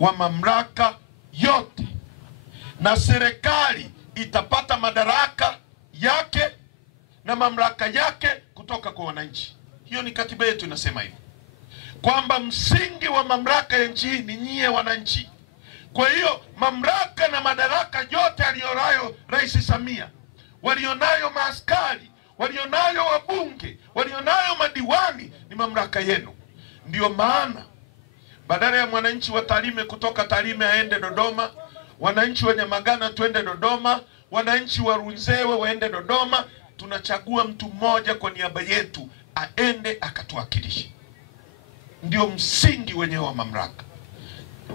wa mamlaka yote, na serikali itapata madaraka yake na mamlaka yake kutoka kwa wananchi. Hiyo ni katiba yetu inasema hivyo, kwamba msingi wa mamlaka ya nchi hii ni nyie wananchi. Kwa hiyo mamlaka na madaraka yote aliyonayo Rais Samia, walionayo maaskari, walionayo wabunge, walionayo madiwani, ni mamlaka yenu. Ndio maana badala ya mwananchi wa Tarime kutoka Tarime aende Dodoma, wananchi wa Nyamagana tuende Dodoma, wananchi wa Runzewe waende Dodoma, tunachagua mtu mmoja kwa niaba yetu aende akatuwakilishe. Ndio msingi wenyewe wa mamlaka.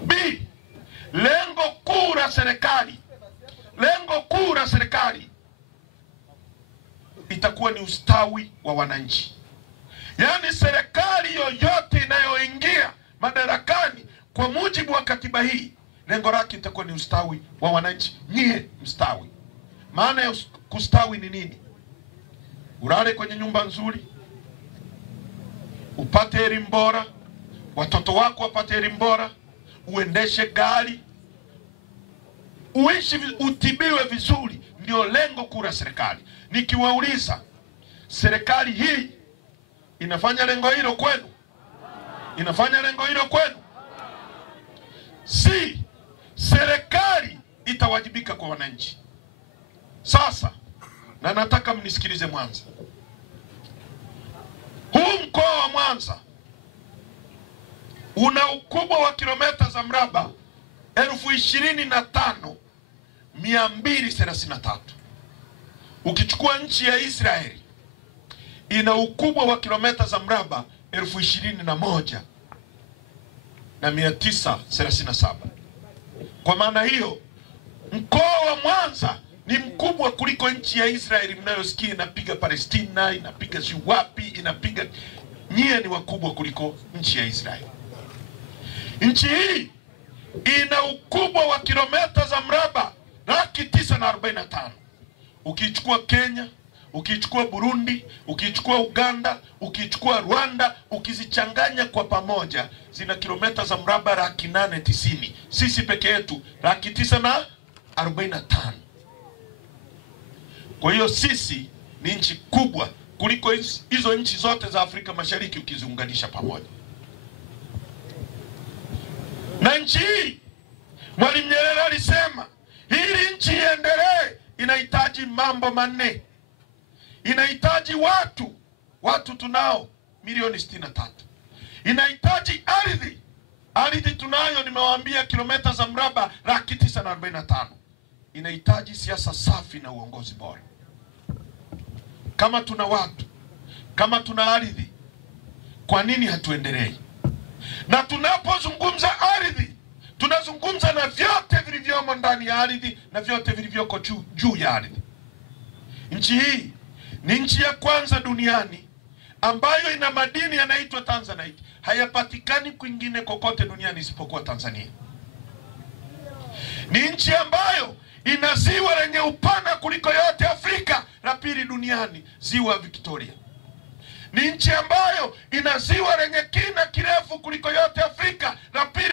B, lengo kuu la serikali, lengo kuu la serikali itakuwa ni ustawi wa wananchi. Yaani serikali yoyote inayoingia madarakani kwa mujibu wa katiba hii, lengo lake itakuwa ni ustawi wa wananchi. Nyie mstawi. Maana ya kustawi ni nini? Ulale kwenye nyumba nzuri, upate elimu bora, watoto wako wapate elimu bora, uendeshe gari, uishi, utibiwe vizuri. Ndio lengo kuu la serikali. Nikiwauliza, serikali hii inafanya lengo hilo kwenu? Inafanya lengo hilo kwenu? Si, serikali itawajibika kwa wananchi. Sasa, na nataka mnisikilize Mwanza. Huu mkoa wa Mwanza una ukubwa wa kilomita za mraba 25,233. Ukichukua nchi ya Israeli ina ukubwa wa kilomita za mraba 21,937. Kwa maana hiyo mkoa wa Mwanza ni mkubwa kuliko nchi ya Israeli mnayosikia inapiga Palestina, inapiga wapi, inapiga. Nyie ni wakubwa kuliko nchi ya Israeli. Nchi hii ina ukubwa wa kilomita za mraba 945. Ukichukua Kenya, ukichukua Burundi, ukichukua Uganda, ukichukua Rwanda, ukizichanganya kwa pamoja zina kilomita za mraba 890. Sisi peke yetu 945. Kwa hiyo sisi ni nchi kubwa kuliko hizo nchi zote za Afrika Mashariki ukiziunganisha pamoja. Na nchi hii, Mwalimu Nyerere alisema, ili nchi iendelee inahitaji mambo manne. Inahitaji watu tunao milioni 63. Inahitaji ardhi. Ardhi tunayo, nimewaambia, kilomita za mraba 945. Inahitaji siasa safi na uongozi bora. Kama tuna watu, kama tuna ardhi, kwa nini hatuendelei? Na tunapozungumza ardhi, tunazungumza na vyote vilivyomo ndani ya ardhi na vyote vilivyoko juu ya ardhi. Nchi hii ni nchi ya kwanza duniani ambayo ina madini yanaitwa Tanzanite. Hayapatikani kwingine kokote duniani isipokuwa Tanzania. Ni nchi ambayo ina ziwa lenye upana kuliko yote Afrika, la pili duniani, ziwa Victoria. Ni nchi ambayo ina ziwa lenye kina kirefu kuliko yote Afrika, la pili